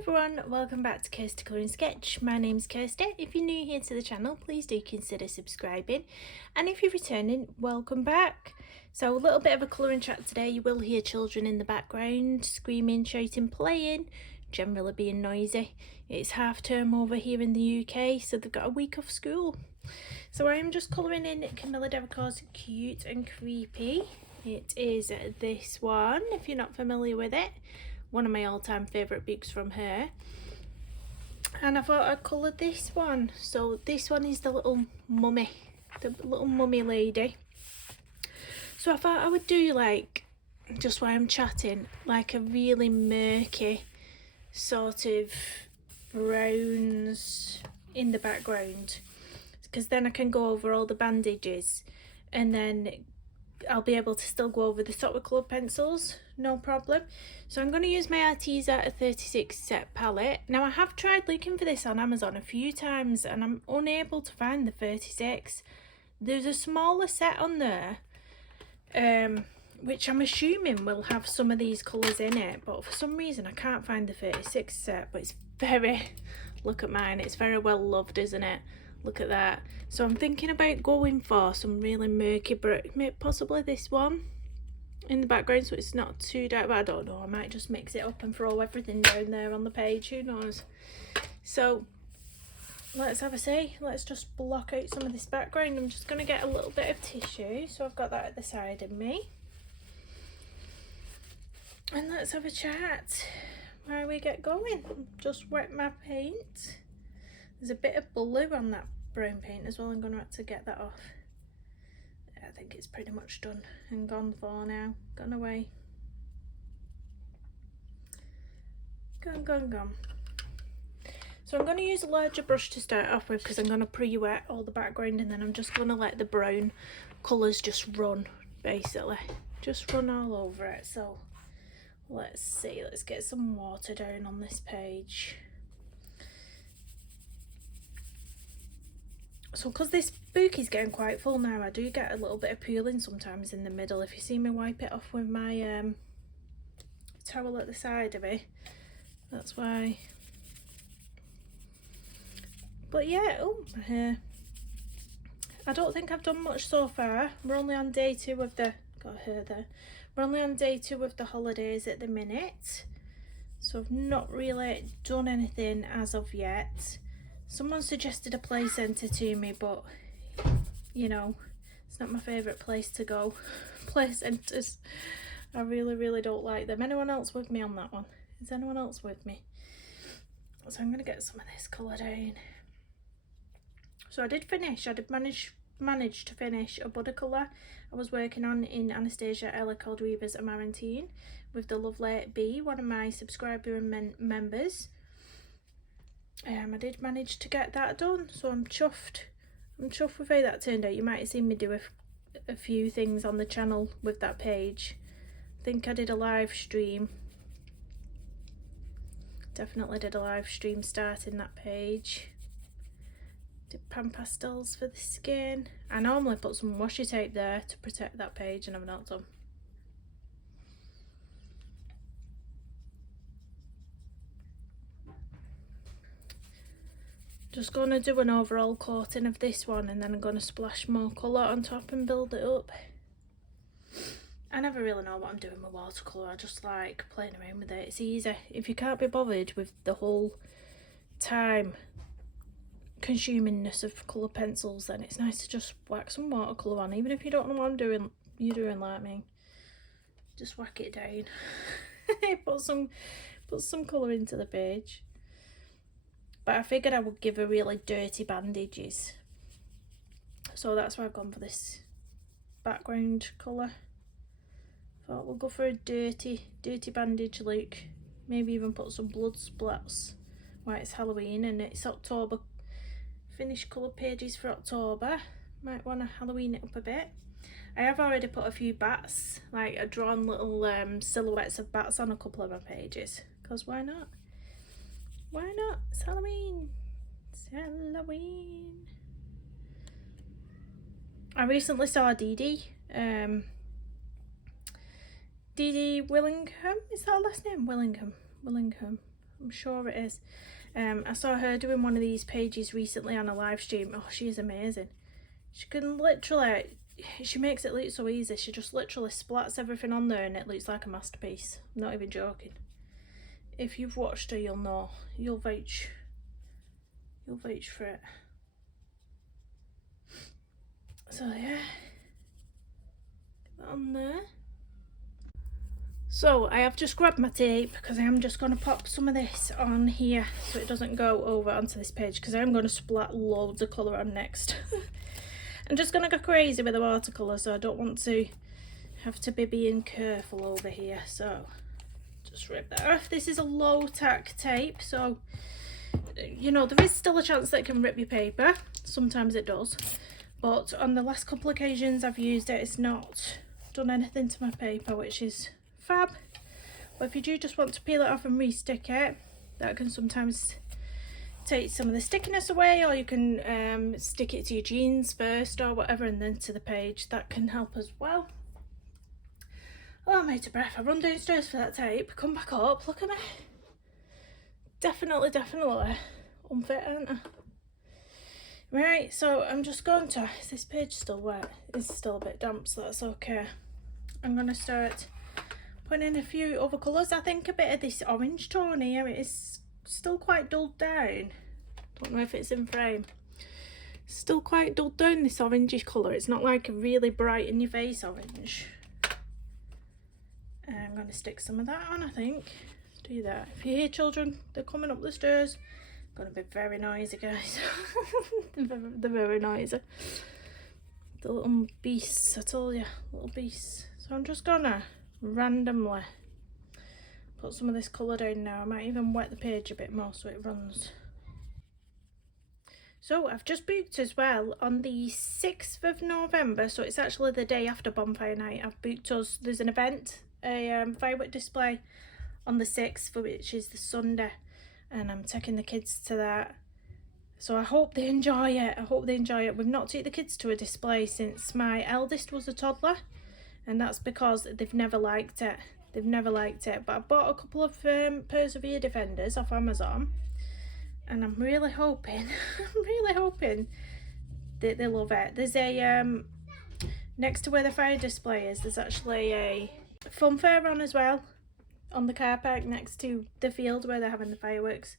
everyone, welcome back to Kirsty Colour and Sketch. My name's Kirsty. If you're new here to the channel, please do consider subscribing, and if you're returning, welcome back. So a little bit of a colouring chat today. You will hear children in the background screaming, shouting, playing, generally being noisy. It's half term over here in the UK, so they've got a week off school. So I am just colouring in Camilla Devicore's Cute and Creepy. It is this one, if you're not familiar with it. One of my all-time favourite books from her, and I thought I'd colour this one. So this one is the little mummy lady. So I thought I would do, like, just while I'm chatting, like a really murky sort of browns in the background, because then I can go over all the bandages and then I'll be able to still go over the top with coloured pencils, no problem. So I'm going to use my Arteza 36 set palette. Now I have tried looking for this on Amazon a few times and I'm unable to find the 36. There's a smaller set on there, which I'm assuming will have some of these colours in it, but for some reason I can't find the 36 set. But it's very, look at mine, it's very well loved, isn't it? Look at that. So I'm thinking about going for some really murky, possibly this one in the background so it's not too dark, but I don't know, I might just mix it up and throw everything down there on the page, who knows. So let's have a see. Let's just block out some of this background. I'm just going to get a little bit of tissue, so I've got that at the side of me, and let's have a chat while we get going. Just wet my paint. There's a bit of blue on that brown paint as well. I'm going to have to get that off. I think it's pretty much done and gone for now. Gone away. Gone. So I'm going to use a larger brush to start off with because I'm going to pre-wet all the background, and then I'm just going to let the brown colours just run, basically. Just run all over it. So let's see. Let's get some water down on this page. So because this book is getting quite full now, I do get a little bit of pooling sometimes in the middle. If you see me wipe it off with my towel at the side of it, that's why. But yeah, oh, my hair. I don't think I've done much so far. We're only on day 2 of the, got hair there. We're only on day 2 of the holidays at the minute. So I've not really done anything as of yet. Someone suggested a play centre to me, but you know, it's not my favourite place to go. Play centres, I really don't like them. Anyone else with me on that one? Is anyone else with me? So I'm going to get some of this colour down. So I did manage to finish a colour I was working on in Anastasia Ella Caldreva's Amarantine with the lovely Bee, one of my subscriber and members. I did manage to get that done, so I'm chuffed. I'm chuffed with how that turned out. You might have seen me do a few things on the channel with that page. I think I did a live stream. Definitely did a live stream starting that page. Did pan pastels for the skin. I normally put some washi tape there to protect that page, and I've not done. Just going to do an overall coating of this one, and then I'm going to splash more colour on top and build it up. I never really know what I'm doing with watercolour. I just like playing around with it. It's easy. If you can't be bothered with the whole time consumingness of colour pencils, then it's nice to just whack some watercolour on. Even if you don't know what I'm doing, you're doing like me. Just whack it down. put some colour into the page. But I figured I would give her really dirty bandages, so that's why I've gone for this background colour. Thought we'll go for a dirty bandage look. Maybe even put some blood splats while it's Halloween and it's October. Finish colour pages for October. Might want to Halloween it up a bit. I have already put a few bats, like I've drawn little silhouettes of bats on a couple of my pages, because why not? Why not? It's Halloween. It's Halloween. I recently saw Dee Dee Willingham. Is that her last name? Willingham. I'm sure it is. I saw her doing one of these pages recently on a live stream. Oh, she is amazing. She can literally, she makes it look so easy. She just literally splats everything on there and it looks like a masterpiece. I'm not even joking. If you've watched her, you'll know. You'll vouch for it. So yeah, get that on there. So I have just grabbed my tape because I am just going to pop some of this on here so it doesn't go over onto this page, because I'm going to splat loads of colour on next. I'm just going to go crazy with the watercolour, so I don't want to have to be being careful over here. So just rip that off. This is a low tack tape, so you know there is still a chance that it can rip your paper. Sometimes it does, but on the last couple occasions I've used it, it's not done anything to my paper, which is fab. But if you do just want to peel it off and re-stick it, that can sometimes take some of the stickiness away, or you can stick it to your jeans first or whatever and then to the page. That can help as well. Oh, I'm out of breath. I run downstairs for that tape, come back up, look at me. Definitely unfit, aren't I? Right, so I'm just going to, is this page still wet? It's still a bit damp, so that's okay. I'm going to start putting in a few other colours. I think a bit of this orange tone here, it is still quite dulled down. Don't know if it's in frame. Still quite dulled down, this orangey colour. It's not like a really bright in your face orange. I'm going to stick some of that on, I think. Let's do that. If you hear children, they're coming up the stairs. Going to be very noisy, guys. They're very noisy. The little beasts, I told you, little beasts. So I'm just gonna randomly put some of this colour down now. I might even wet the page a bit more so it runs. So I've just booked as well on the 6th of November, so it's actually the day after Bonfire Night. I've booked us, there's an event, a firework display on the 6th, which is the Sunday, and I'm taking the kids to that. So I hope they enjoy it. I hope they enjoy it. We've not taken the kids to a display since my eldest was a toddler, and that's because they've never liked it. They've never liked it. But I bought a couple of Persevere Defenders off Amazon, and I'm really hoping, that they love it. There's a, next to where the fire display is, there's actually a fun fair on as well, on the car park next to the field where they're having the fireworks.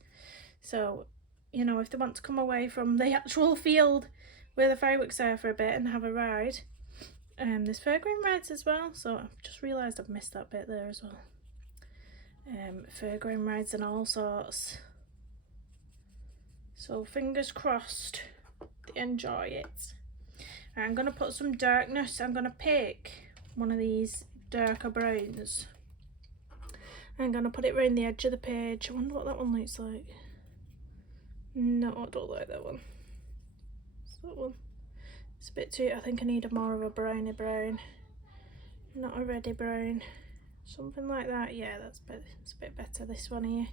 So, you know, if they want to come away from the actual field where the fireworks are for a bit and have a ride, there's fairground rides as well. So I've just realised I've missed that bit there as well. Fairground rides and all sorts. So fingers crossed they enjoy it. I'm going to put some darkness. I'm going to pick one of these darker browns. I'm going to put it around the edge of the page. I wonder what that one looks like. No, I don't like that one. It's that one. It's a bit too, I think I need a more of a browny brown. Not a reddy brown. Something like that. Yeah, it's a bit better, this one here.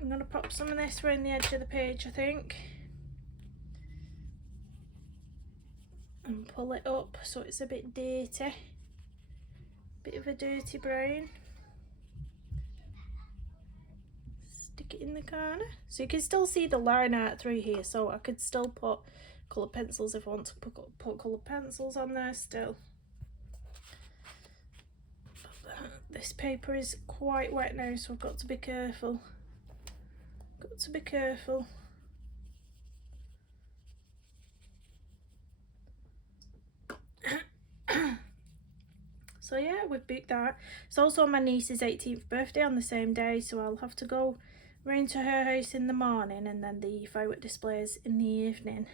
I'm going to pop some of this around the edge of the page, I think. And pull it up so it's a bit dirty. Bit of a dirty brown. Stick it in the corner. So you can still see the line art through here, so I could still put coloured pencils if I want to put coloured pencils on there still. This paper is quite wet now, so I've got to be careful. Got to be careful. So yeah, we've booked that. It's also my niece's 18th birthday on the same day, so I'll have to go round to her house in the morning and then the firework displays in the evening.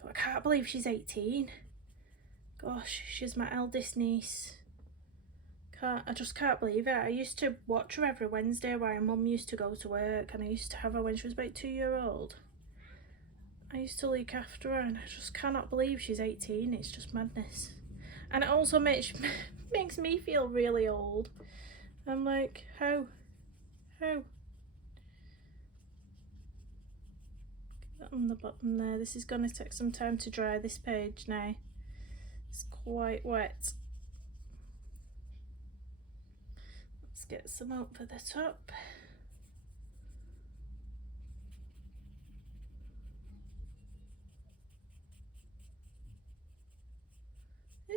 So I can't believe she's 18. Gosh, she's my eldest niece. I just can't believe it. I used to watch her every Wednesday while mum used to go to work, and I used to have her when she was about 2 years old. I used to look after her, and I just cannot believe she's 18. It's just madness. And it also makes me feel really old. I'm like, how? Get that on the bottom there. This is going to take some time to dry, this page now. It's quite wet. Let's get some out for the top.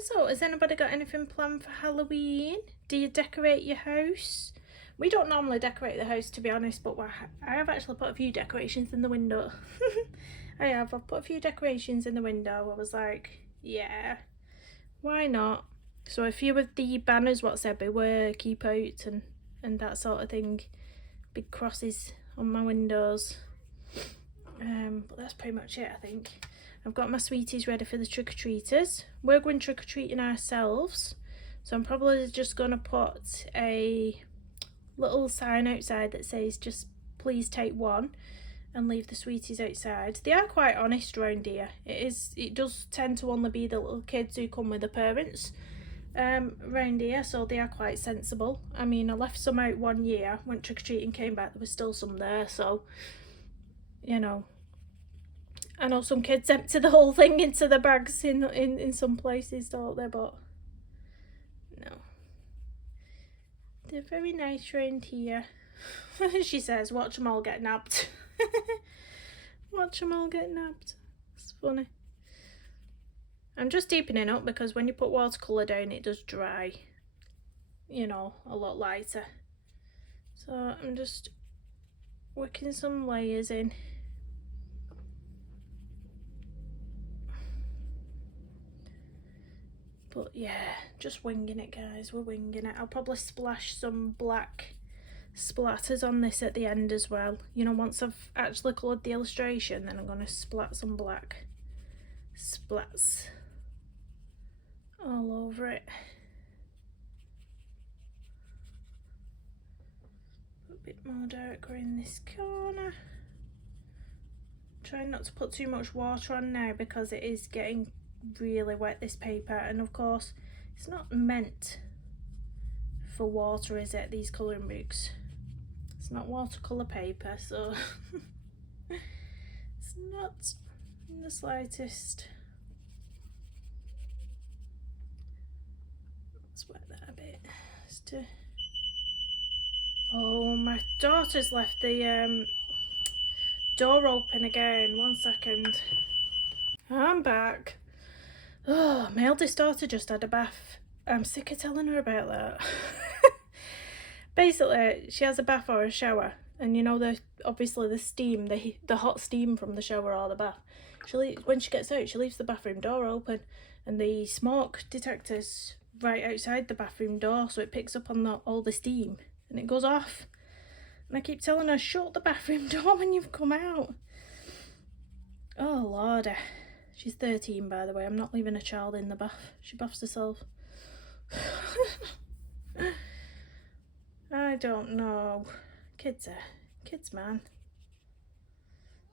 So, has anybody got anything planned for Halloween? Do you decorate your house? We don't normally decorate the house, to be honest, but I have actually put a few decorations in the window. I've put a few decorations in the window. I was like, yeah, why not? So a few of the banners, what said beware, keep out, and that sort of thing. Big crosses on my windows. But that's pretty much it, I think. I've got my sweeties ready for the trick-or-treaters. We're going trick-or-treating ourselves, so I'm probably just going to put a little sign outside that says just please take one and leave the sweeties outside. They are quite honest around here. It does tend to only be the little kids who come with the parents around here, so they are quite sensible. I mean, I left some out one year, went trick-or-treating, came back, there was still some there, so you know. I know some kids empty the whole thing into the bags in some places, don't they? But no, they're very nice around here. She says, watch them all get nabbed. Watch them all get nabbed. It's funny. I'm just deepening up because when you put watercolour down it does dry, you know, a lot lighter. So I'm just working some layers in. But yeah, just winging it, guys. We're winging it. I'll probably splash some black splatters on this at the end as well. You know, once I've actually coloured the illustration, then I'm going to splat some black splats all over it. A bit more darker in this corner. Trying not to put too much water on now because it is getting really wet, this paper, and of course it's not meant for water, is it, these colouring books? It's not watercolour paper, so it's not in the slightest. Let's wet that a bit. Oh, my daughter's left the door open again. 1 second. I'm back. Oh, my eldest daughter just had a bath. I'm sick of telling her about that. Basically, she has a bath or a shower, and you know, obviously the steam, the hot steam from the shower or the bath. When she gets out, she leaves the bathroom door open, and the smoke detector's right outside the bathroom door, so it picks up on all the steam, and it goes off. And I keep telling her, shut the bathroom door when you've come out. Oh lordy. She's 13, by the way. I'm not leaving a child in the bath. She baths herself. I don't know. Kids, man.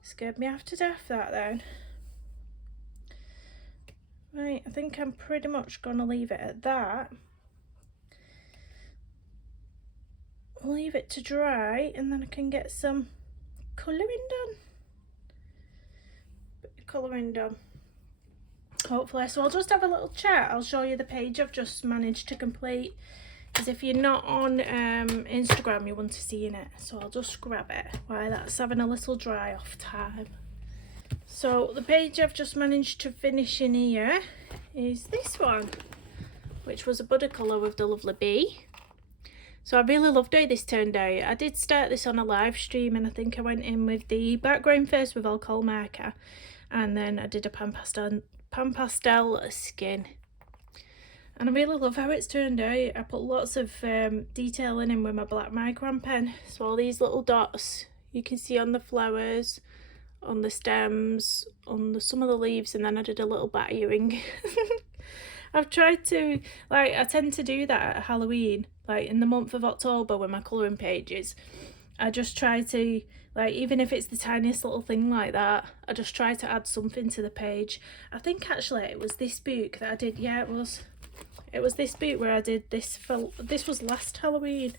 Scared me half to death, that then. Right, I think I'm pretty much going to leave it at that. I'll leave it to dry, and then I can get some colouring done. Hopefully. So I'll just have a little chat. I'll show you the page I've just managed to complete, because if you're not on Instagram you won't have seen it, so I'll just grab it while that's having a little dry off time. So the page I've just managed to finish in here is this one, which was a buddy colour with the lovely bee. So I really loved how this turned out. I did start this on a live stream, and I think I went in with the background first with alcohol marker, and then I did a pan pastel skin, and I really love how it's turned out. I put lots of detail in with my black micron pen, so all these little dots you can see on the flowers, on the stems, on some of the leaves, and then I did a little bat earring. I've tried to, like, I tend to do that at Halloween, like in the month of October with my colouring pages. I just try to, like, even if it's the tiniest little thing like that, I just try to add something to the page. I think actually it was this book that I did, yeah, it was this book where I did this was last Halloween.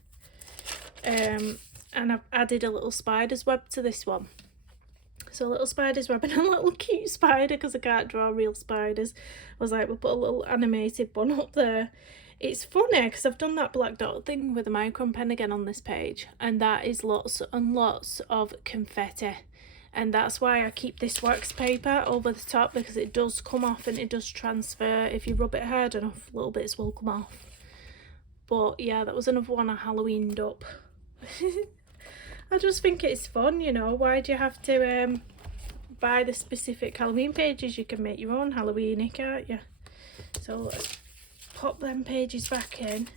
And I've added a little spider's web to this one. So a little spider's web and a little cute spider, because I can't draw real spiders. I was like, we'll put a little animated one up there. It's funny because I've done that black dot thing with a micron pen again on this page, and that is lots and lots of confetti. and that's why I keep this wax paper over the top, because it does come off and it does transfer. If you rub it hard enough, little bits will come off. But yeah, that was another one I Halloweened up. I just think it's fun, you know. Why do you have to buy the specific Halloween pages? You can make your own Halloweeny, can't you? So let's pop them pages back in.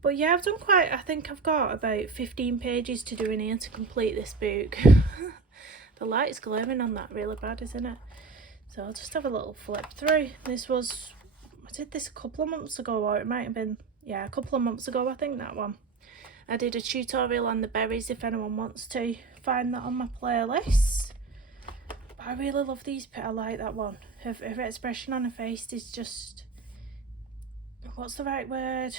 But yeah, I've done quite, I think I've got about 15 pages to do in here to complete this book. The light's glowing on that really bad, isn't it? So I'll just have a little flip through. This was, I did this a couple of months ago, or it might have been, yeah, a couple of months ago, I think, that one. I did a tutorial on the berries, if anyone wants to find that on my playlist. But I really love these, I like that one. Her expression on her face is just, what's the right word?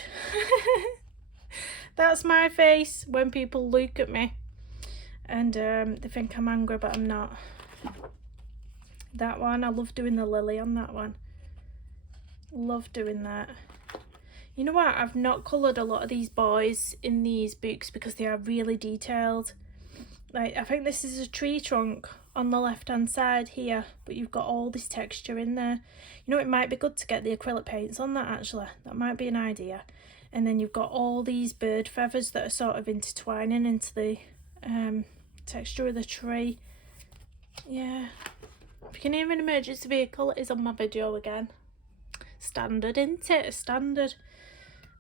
That's my face when people look at me and they think I'm angry, but I'm not. That one, I love doing the lily on that one. Love doing that. You know what, I've not coloured a lot of these boys in these books because they are really detailed. Like, I think this is a tree trunk on the left hand side here, but you've got all this texture in there. You know, it might be good to get the acrylic paints on that, actually. That might be an idea. And then you've got all these bird feathers that are sort of intertwining into the texture of the tree. Yeah. If you can hear an emergency vehicle, it is on my video again. Standard, isn't it? Standard.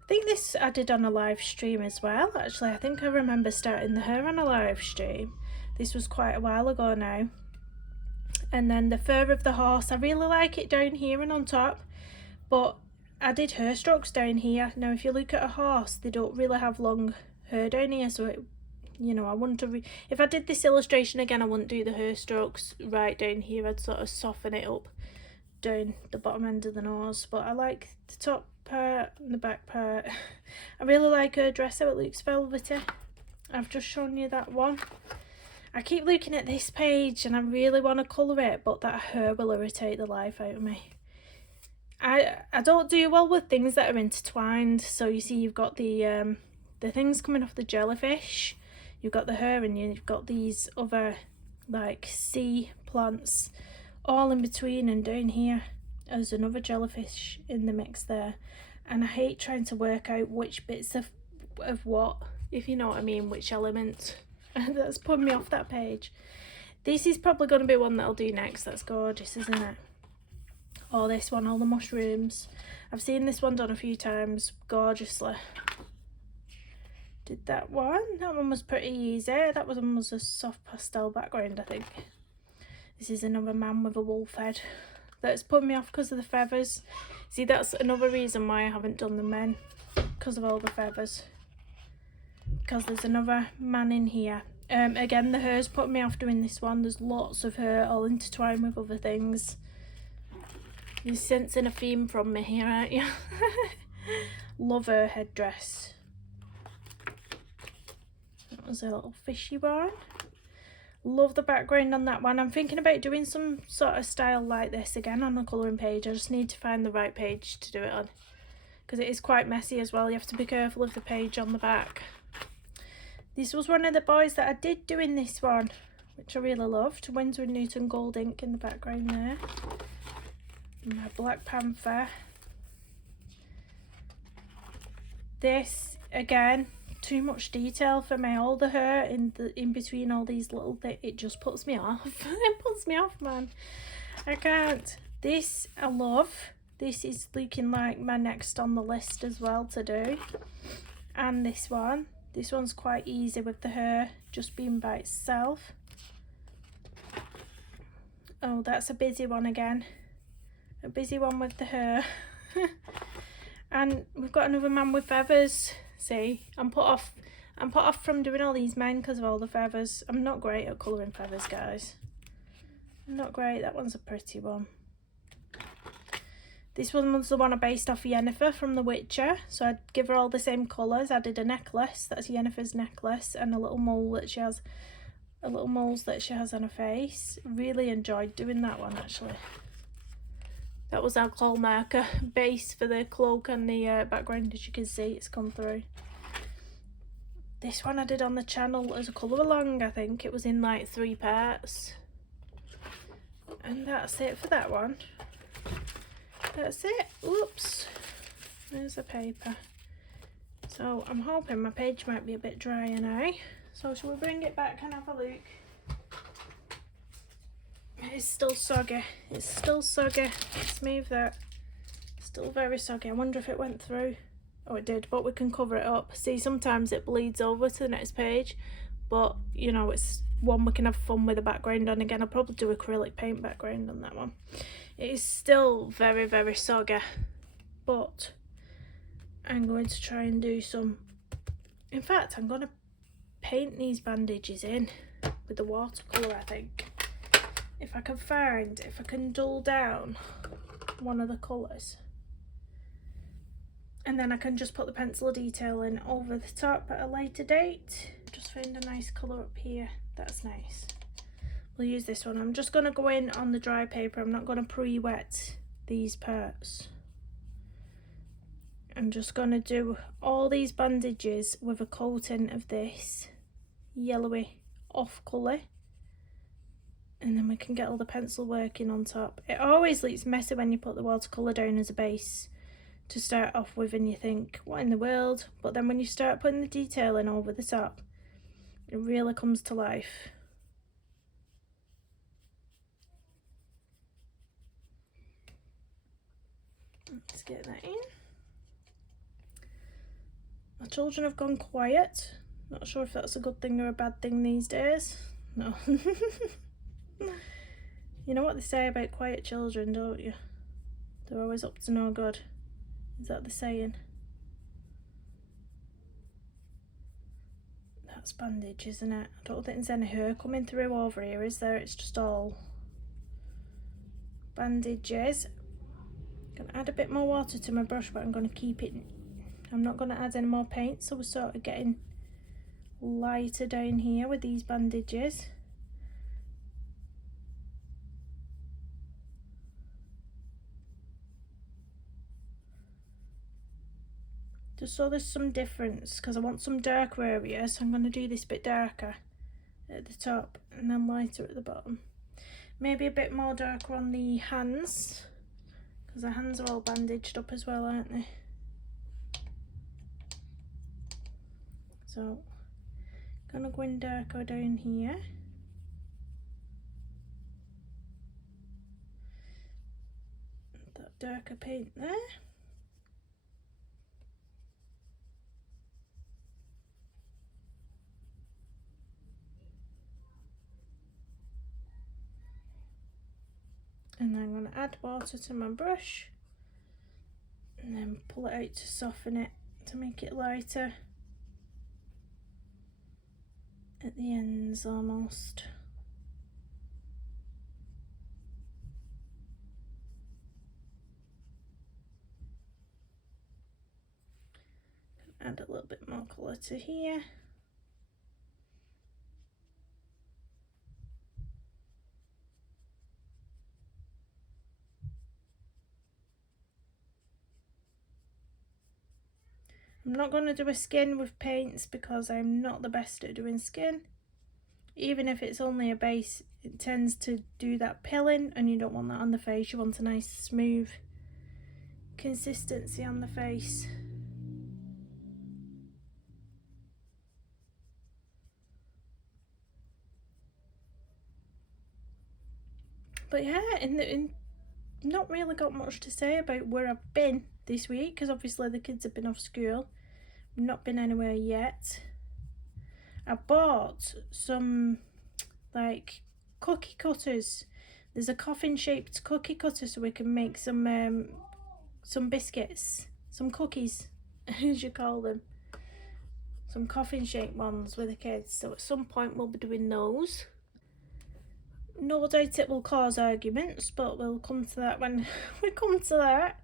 I think this I did on a live stream as well, actually. I think I remember starting the hair on a live stream. This was quite a while ago now. And then the fur of the horse, I really like it down here and on top, but I did hair strokes down here. Now if you look at a horse, they don't really have long hair down here, so it, you know, I wouldn't have, if I did this illustration again, I wouldn't do the hair strokes right down here. I'd sort of soften it up down the bottom end of the nose. But I like the top part and the back part. I really like her dress, how it looks velvety. I've just shown you that one. I keep looking at this page and I really want to colour it, but that hair will irritate the life out of me. I don't do well with things that are intertwined. So you see, you've got the things coming off the jellyfish, you've got the hair, and you've got these other like sea plants all in between, and down here there's another jellyfish in the mix there. And I hate trying to work out which bits of what, if you know what I mean, which element. That's putting me off that page. This is probably going to be one that I'll do next. That's gorgeous, isn't it? Or this one, all the mushrooms. I've seen this one done a few times gorgeously. Did that one. That one was pretty easy. That one was a soft pastel background, I think. This is another man with a wolf head. That's put me off because of the feathers. See, that's another reason why I haven't done the men, because of all the feathers. Because there's another man in here. Again, the hair's put me off doing this one. There's lots of hair all intertwined with other things. You're sensing a theme from me here, aren't you? Love her headdress. That was a little fishy one. Love the background on that one. I'm thinking about doing some sort of style like this again on the colouring page. I just need to find the right page to do it on, because it is quite messy as well. You have to be careful of the page on the back. This was one of the boys that I did do in this one, which I really loved. Winsor & Newton gold ink in the background there. My Black Panther. This, again, too much detail for me. All the hair in between all these little things, it just puts me off. It puts me off, man. I can't. This I love. This is looking like my next on the list as well to do. And this one. This one's quite easy with the hair just being by itself. Oh, that's a busy one again. A busy one with the hair. And we've got another man with feathers. See, I'm put off from doing all these men because of all the feathers. I'm not great at colouring feathers, guys. I'm not great. That one's a pretty one. This one was the one I based off Yennefer from The Witcher. So I'd give her all the same colours. I did a necklace. That's Yennefer's necklace, and a little mole that she has, moles that she has on her face. Really enjoyed doing that one, actually. That was our claw marker base for the cloak and the background. As you can see, it's come through. This one I did on the channel as a colour along. I think it was in like 3 parts. And that's it for that one. That's it. Oops. There's the paper. So I'm hoping my page might be a bit drier now. So shall we bring it back and have a look? It's still soggy. It's still soggy. Let's move that. Still very soggy. I wonder if it went through. Oh, it did, but we can cover it up. See, sometimes it bleeds over to the next page, but you know, it's one we can have fun with the background on. Again, I'll probably do acrylic paint background on that one. It is still very, very soggy, but I'm going to try and do some. In fact, I'm going to paint these bandages in with the watercolour, I think. If I can dull down one of the colours. And then I can just put the pencil detail in over the top at a later date. Just found a nice colour up here. That's nice. We'll use this one. I'm just going to go in on the dry paper. I'm not going to pre-wet these parts. I'm just going to do all these bandages with a coating of this yellowy off colour. And then we can get all the pencil working on top. It always looks messy when you put the watercolour down as a base to start off with and you think, what in the world? But then when you start putting the detail in over the top, it really comes to life. Let's get that in. My children have gone quiet. Not sure if that's a good thing or a bad thing these days. No. You know what they say about quiet children, don't you? They're always up to no good. Is that the saying? That's bandage, isn't it? I don't think there's any hair coming through over here, is there? It's just all bandages. I'm gonna add a bit more water to my brush, but I'm gonna keep it. I'm not gonna add any more paint, so we're sort of getting lighter down here with these bandages. Just so there's some difference, because I want some darker areas, so I'm going to do this bit darker at the top and then lighter at the bottom. Maybe a bit more darker on the hands, because the hands are all bandaged up as well, aren't they? So, I'm going to go in darker down here. That darker paint there. And then I'm going to add water to my brush and then pull it out to soften it, to make it lighter at the ends almost. Add a little bit more colour to here. I'm not going to do a skin with paints because I'm not the best at doing skin. Even if it's only a base, it tends to do that pilling and you don't want that on the face. You want a nice smooth consistency on the face. But yeah, not really got much to say about where I've been this week, because obviously the kids have been off school. I've not been anywhere yet. I bought some like cookie cutters. There's a coffin shaped cookie cutter so we can make some biscuits, some cookies as you call them, some coffin shaped ones with the kids. So at some point we'll be doing those. No doubt it will cause arguments, but we'll come to that when we come to that.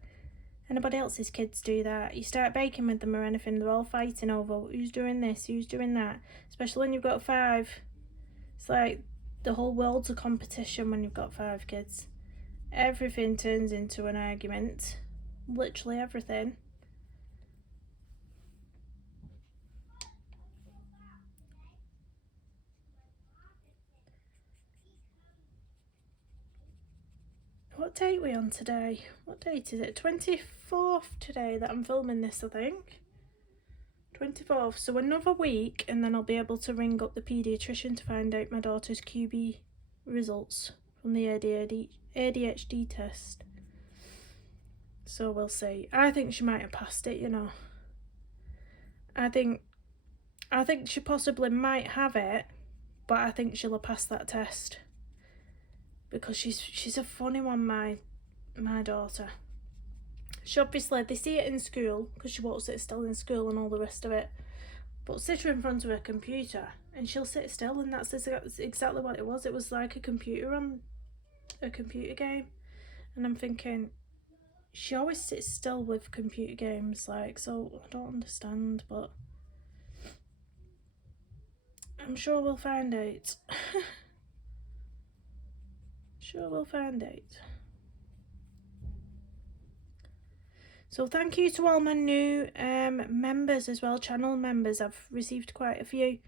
Anybody else's kids do that. You start baking with them or anything, they're all fighting over who's doing this, who's doing that. Especially when you've got 5. It's like the whole world's a competition when you've got 5 kids. Everything turns into an argument. Literally everything. what date are we on today? What date is it? 24th today that I'm filming this, I think. 24th, so another week and then I'll be able to ring up the paediatrician to find out my daughter's QB results from the ADHD test. So we'll see. I think she might have passed it, you know. I think she possibly might have it, but I think she'll have passed that test. Because she's a funny one, my daughter. She obviously, they see it in school, because she won't sit still in school and all the rest of it. But sit her in front of a computer, and she'll sit still, and that's exactly what it was. It was like a computer game. And I'm thinking, she always sits still with computer games, like, so I don't understand, but I'm sure we'll find out. Sure we'll find out. So thank you to all my new members as well, channel members. I've received quite a few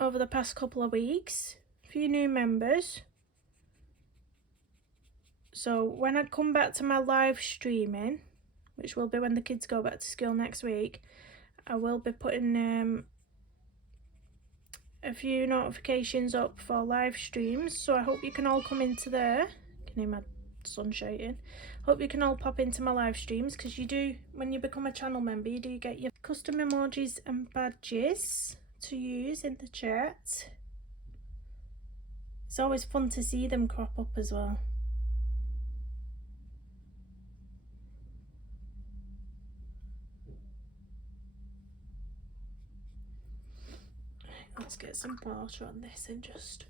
over the past couple of weeks. A few new members. So when I come back to my live streaming, which will be when the kids go back to school next week, I will be putting a few notifications up for live streams. So I hope you can all come into there. Can you hear my sun shouting? Hope you can all pop into my live streams, because you do, when you become a channel member, you do get your custom emojis and badges to use in the chat. It's always fun to see them crop up as well. Let's get some water on this and just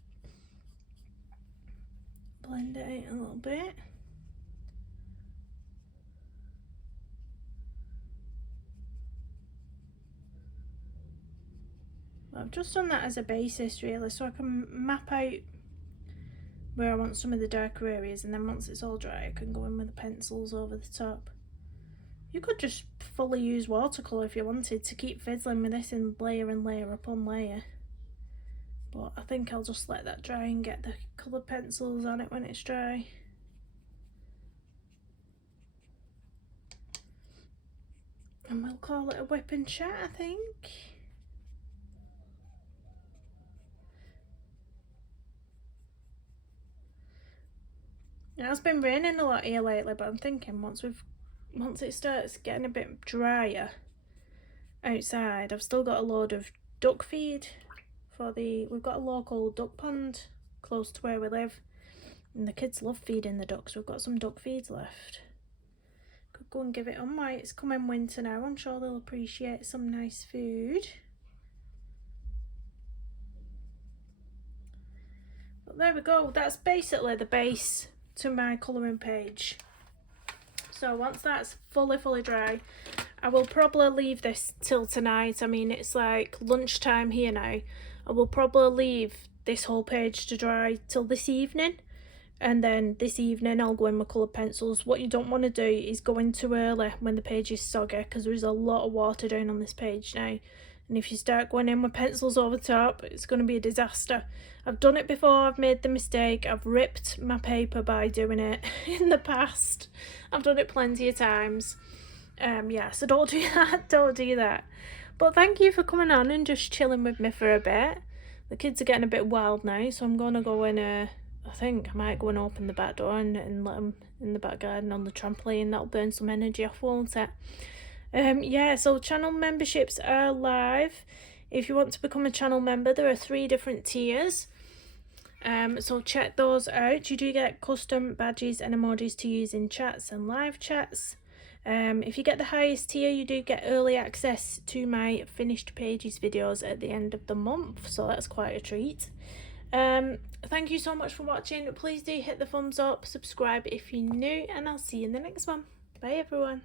blend it out a little bit. I've just done that as a basis really, so I can map out where I want some of the darker areas, and then once it's all dry I can go in with the pencils over the top. You could just fully use watercolour if you wanted to keep fiddling with this in layer and layer upon layer. But I think I'll just let that dry and get the coloured pencils on it when it's dry. And we'll call it a whip and chat, I think. It has been raining a lot here lately, but I'm thinking once it starts getting a bit drier outside, I've still got a load of duck feed we've got a local duck pond close to where we live, and the kids love feeding the ducks. We've got some duck feeds left. Could go and give it on while it's coming winter now. I'm sure they'll appreciate some nice food. But there we go, that's basically the base to my colouring page. So once that's fully dry, I will probably leave this till tonight. I mean, it's like lunchtime here now. I will probably leave this whole page to dry till this evening, and then this evening I'll go in with coloured pencils. What you don't want to do is go in too early when the page is soggy, because there's a lot of water down on this page now, and if you start going in with pencils over the top, it's going to be a disaster. I've done it before, I've made the mistake, I've ripped my paper by doing it in the past. I've done it plenty of times. Yeah, so don't do that, don't do that. But thank you for coming on and just chilling with me for a bit. The kids are getting a bit wild now, so I'm going to go in, I think I might go and open the back door and let them in the back garden on the trampoline. That'll burn some energy off, won't it? Yeah, so channel memberships are live. If you want to become a channel member, there are 3 different tiers. So check those out. You do get custom badges and emojis to use in chats and live chats. If you get the highest tier, you do get early access to my finished pages videos at the end of the month, so that's quite a treat. Thank you so much for watching. Please do hit the thumbs up, subscribe if you're new, and I'll see you in the next one. Bye everyone.